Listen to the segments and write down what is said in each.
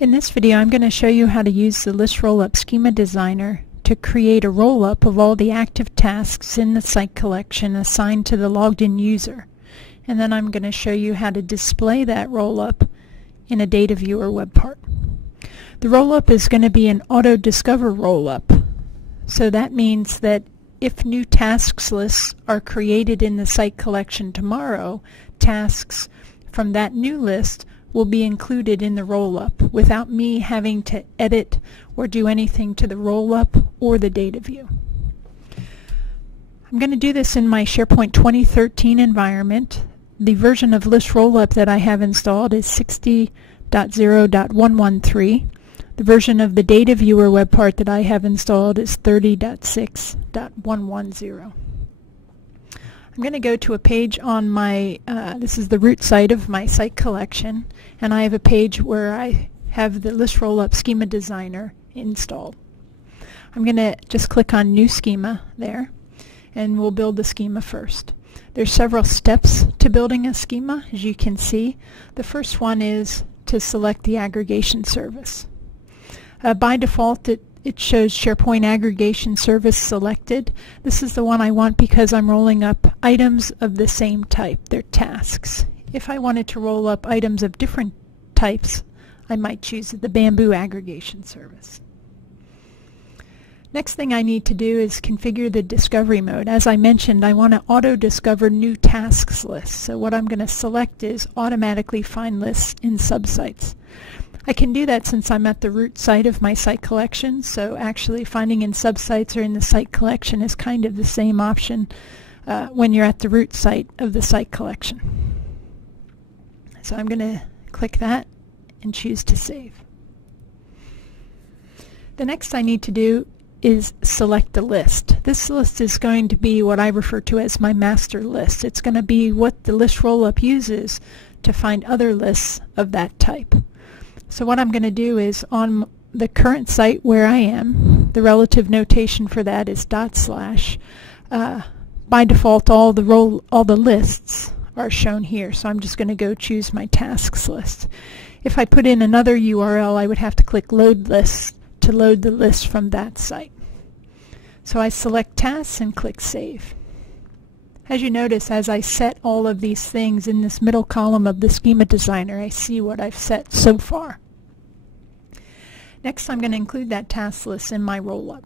In this video, I'm going to show you how to use the List Rollup Schema Designer to create a rollup of all the active tasks in the site collection assigned to the logged in user. And then I'm going to show you how to display that rollup in a data viewer web part. The rollup is going to be an auto-discover rollup. So that means that if new tasks lists are created in the site collection tomorrow, tasks from that new list will be included in the rollup without me having to edit or do anything to the rollup or the data view. I'm going to do this in my SharePoint 2013 environment. The version of List Rollup that I have installed is 60.0.113. The version of the data viewer web part that I have installed is 30.6.110. I'm going to go to a page on my, this is the root site of my site collection, and I have a page where I have the List Rollup Schema Designer installed. I'm going to just click on New Schema there, and we'll build the schema first. There's several steps to building a schema, as you can see. The first one is to select the aggregation service. By default, it shows SharePoint Aggregation Service selected. This is the one I want because I'm rolling up items of the same type. They're tasks. If I wanted to roll up items of different types, I might choose the Bamboo Aggregation Service. Next thing I need to do is configure the discovery mode. As I mentioned, I want to auto-discover new tasks lists. So what I'm going to select is automatically find lists in subsites. I can do that since I'm at the root site of my site collection, so actually finding in subsites or in the site collection is kind of the same option when you're at the root site of the site collection. So I'm going to click that and choose to save. The next I need to do is select the list. This list is going to be what I refer to as my master list. It's going to be what the List Rollup uses to find other lists of that type. So what I'm going to do is on the current site where I am, the relative notation for that is /. By default, all the lists are shown here, so I'm just going to go choose my tasks list. If I put in another URL, I would have to click Load List to load the list from that site. So I select Tasks and click Save. As you notice, as I set all of these things in this middle column of the Schema Designer, I see what I've set so far. Next, I'm going to include that task list in my rollup.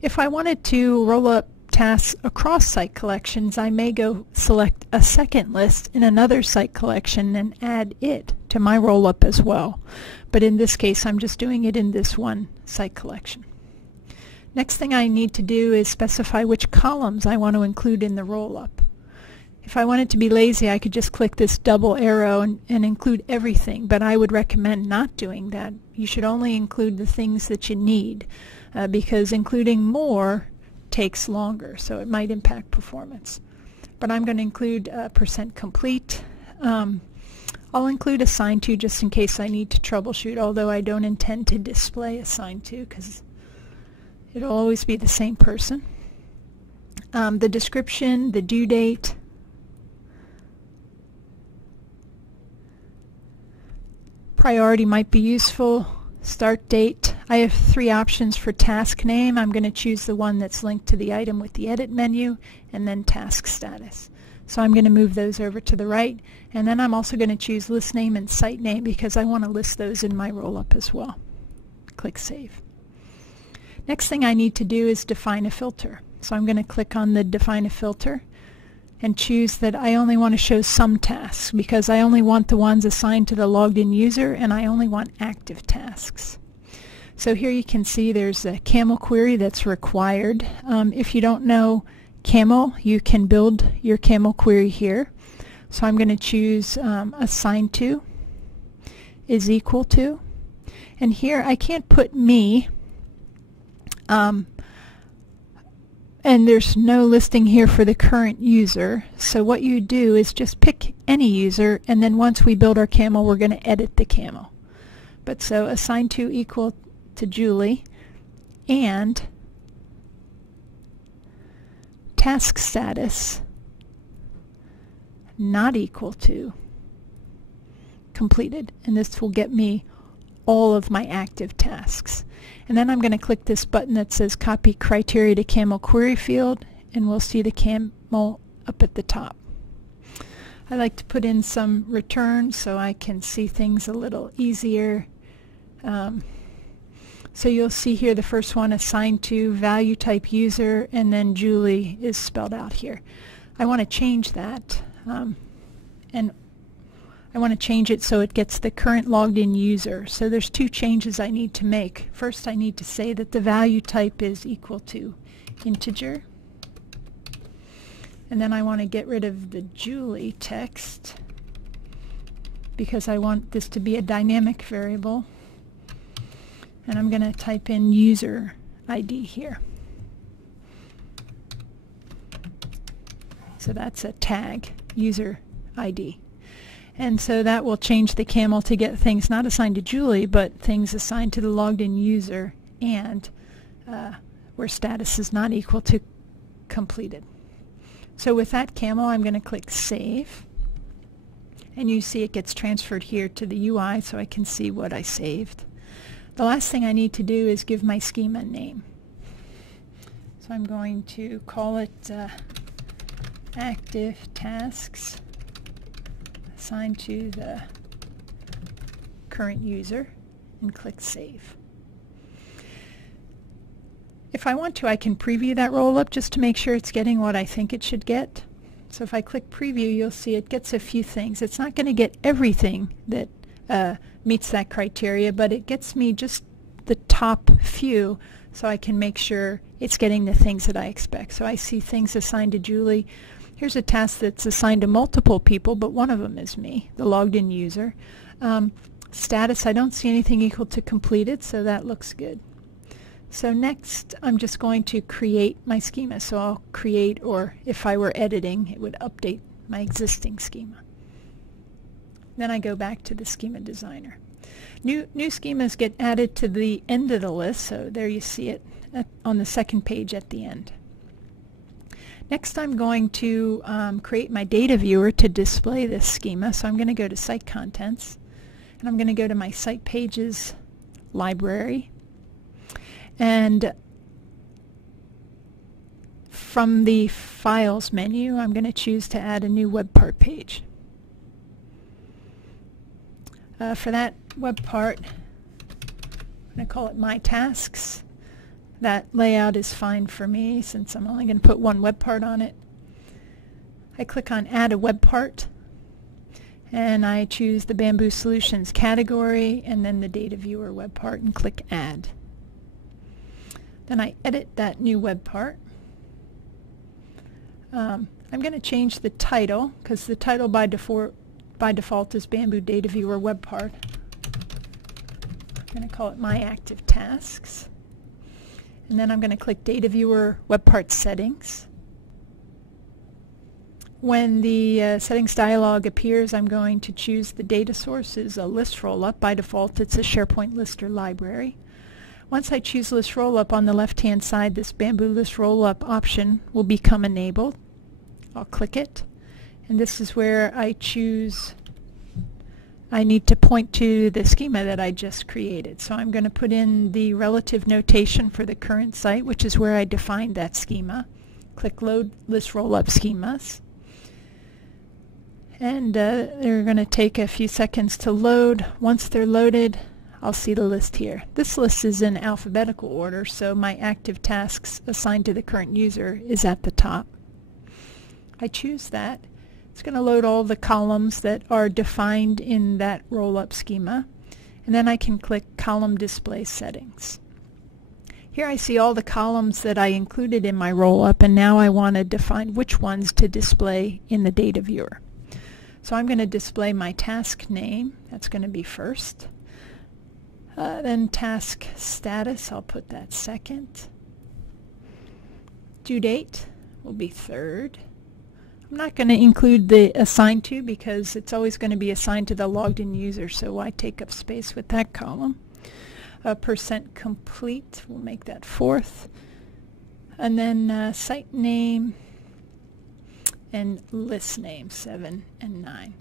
If I wanted to roll up tasks across site collections, I may go select a second list in another site collection and add it to my rollup as well. But in this case, I'm just doing it in this one site collection. Next thing I need to do is specify which columns I want to include in the rollup. If I wanted to be lazy, I could just click this double arrow and include everything, but I would recommend not doing that. You should only include the things that you need because including more takes longer, so it might impact performance. But I'm going to include %complete. I'll include assigned to just in case I need to troubleshoot, although I don't intend to display assigned to because it'll always be the same person. The description, the due date, priority might be useful, start date. I have 3 options for task name. I'm going to choose the one that's linked to the item with the edit menu, and then task status. So I'm going to move those over to the right, and then I'm also going to choose list name and site name because I want to list those in my rollup as well. Click Save. Next thing I need to do is define a filter. So I'm going to click on the Define a Filter and choose that I only want to show some tasks because I only want the ones assigned to the logged in user and I only want active tasks. So here you can see there's a camel query that's required. If you don't know camel, you can build your camel query here. So I'm going to choose assigned to is equal to, and here I can't put me, and there's no listing here for the current user. So what you do is just pick any user, and then once we build our camel, we're going to edit the camel. But so assigned to equal to Julie, and task status not equal to completed, and this will get me all of my active tasks. And then I'm going to click this button that says Copy Criteria to Camel Query Field, and we'll see the camel up at the top. I like to put in some returns so I can see things a little easier. So you'll see here the first one, assigned to value type user, and then Julie is spelled out here. I want to change that, and I want to change it so it gets the current logged in user. So there's two changes I need to make. First, I need to say that the value type is equal to integer. And then I want to get rid of the Julie text because I want this to be a dynamic variable. And I'm going to type in user ID here. So that's a tag, user ID. And so that will change the camel to get things not assigned to Julie, but things assigned to the logged in user, and where status is not equal to completed. So with that camel, I'm going to click Save. And you see it gets transferred here to the UI so I can see what I saved. The last thing I need to do is give my schema a name. So I'm going to call it active tasks assigned to the current user, and click Save. If I want to, I can preview that roll-up just to make sure it's getting what I think it should get. So if I click Preview, you'll see it gets a few things. It's not going to get everything that meets that criteria, but it gets me just the top few so I can make sure it's getting the things that I expect. So I see things assigned to Julie. Here's a task that's assigned to multiple people, but one of them is me, the logged in user. Status, I don't see anything equal to completed, so that looks good. So next, I'm just going to create my schema. So I'll create, or if I were editing, it would update my existing schema. Then I go back to the schema designer. New schemas get added to the end of the list, so there you see it on the second page at the end. Next, I'm going to create my data viewer to display this schema. So I'm going to go to Site Contents, and I'm going to go to my Site Pages library. And from the Files menu, I'm going to choose to add a new web part page. For that web part, I'm going to call it My Tasks. That layout is fine for me since I'm only going to put one web part on it. I click on Add a Web Part, and I choose the Bamboo Solutions category and then the Data Viewer web part and click Add. Then I edit that new web part. I'm going to change the title because the title by default is Bamboo Data Viewer web part. I'm going to call it My Active Tasks. And then I'm going to click Data Viewer Web Part Settings. When the settings dialog appears, I'm going to choose the data source is a list rollup. By default, it's a SharePoint lister library. Once I choose List Rollup on the left-hand side, this Bamboo List Rollup option will become enabled. I'll click it, and this is where I choose I need to point to the schema that I just created. So I'm going to put in the relative notation for the current site, which is where I defined that schema. Click Load List Rollup Schemas. And they're going to take a few seconds to load. Once they're loaded, I'll see the list here. This list is in alphabetical order, so my active tasks assigned to the current user is at the top. I choose that. It's going to load all the columns that are defined in that roll-up schema. And then I can click Column Display Settings. Here I see all the columns that I included in my roll-up, and now I want to define which ones to display in the data viewer. So I'm going to display my task name. That's going to be first. Then task status, I'll put that second. Due date will be third. I'm not going to include the assigned to because it's always going to be assigned to the logged in user, so why take up space with that column? Percent complete, we'll make that fourth. And then site name and list name 7 and 9.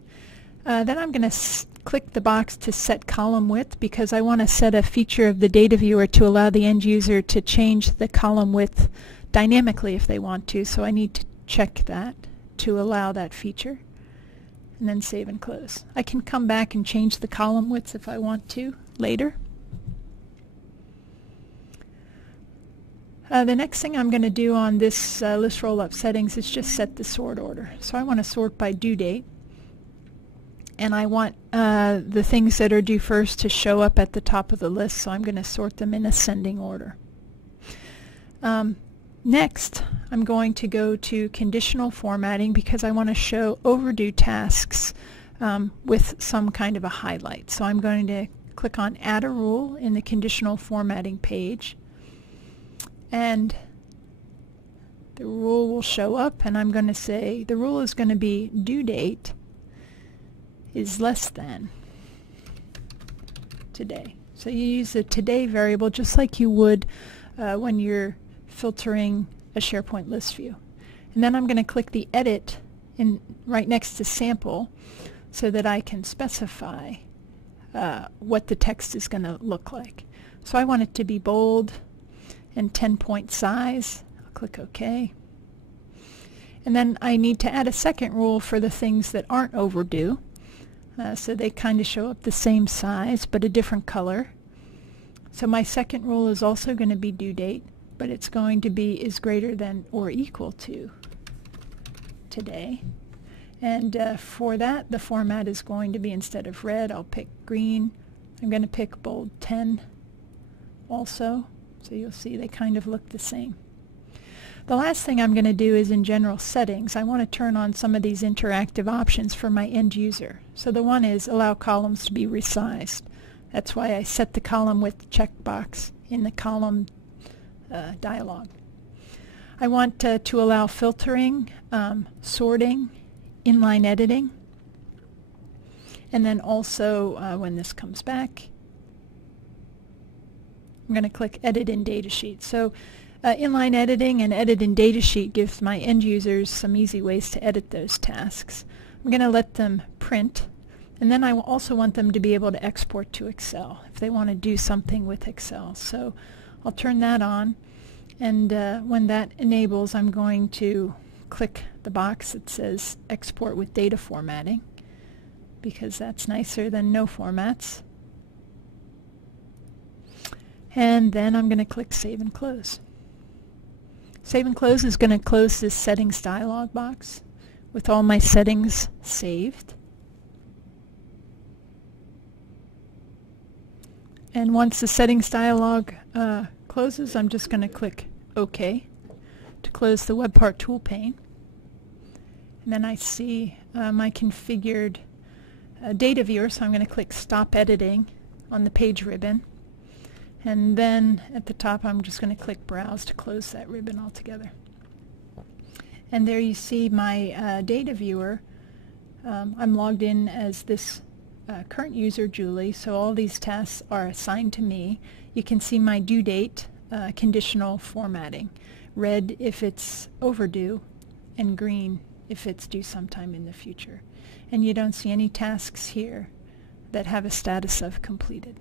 Then I'm going to click the box to set column width because I want to set a feature of the data viewer to allow the end user to change the column width dynamically if they want to. So I need to check that to allow that feature, and then save and close. I can come back and change the column width if I want to later. The next thing I'm going to do on this list roll-up settings is just set the sort order. So I want to sort by due date, and I want the things that are due first to show up at the top of the list, so I'm going to sort them in ascending order. Next, I'm going to go to conditional formatting because I want to show overdue tasks with some kind of a highlight. So I'm going to click on Add a Rule in the conditional formatting page, and the rule will show up, and I'm going to say the rule is going to be due date is less than today. So you use a today variable just like you would when you're filtering a SharePoint list view. And then I'm going to click the edit right next to sample so that I can specify what the text is going to look like. So I want it to be bold and 10-point size. I'll click OK. And then I need to add a second rule for the things that aren't overdue. So they kind of show up the same size but a different color. So my second rule is also going to be due date, but it's going to be is greater than or equal to today. And for that, the format is going to be, instead of red, I'll pick green. I'm going to pick bold 10 also, so you'll see they kind of look the same. The last thing I'm going to do is in general settings. I want to turn on some of these interactive options for my end user. So the one is allow columns to be resized. That's why I set the column width checkbox in the column dialog. I want to allow filtering, sorting, inline editing, and then also when this comes back, I'm going to click Edit in Datasheet. So inline editing and Edit in Datasheet gives my end users some easy ways to edit those tasks. I'm going to let them print, and then I also want them to be able to export to Excel if they want to do something with Excel. So I'll turn that on, and when that enables, I'm going to click the box that says Export with Data Formatting because that's nicer than no formats. And then I'm going to click Save and Close. Save and Close is going to close this settings dialog box with all my settings saved. And once the settings dialog closes, I'm just going to click OK to close the WebPart tool pane. And then I see my configured data viewer, so I'm going to click Stop Editing on the page ribbon. And then at the top I'm just going to click Browse to close that ribbon altogether. And there you see my data viewer. I'm logged in as this current user, Julie, so all these tasks are assigned to me. You can see my due date, conditional formatting. Red if it's overdue, and green if it's due sometime in the future. And you don't see any tasks here that have a status of completed.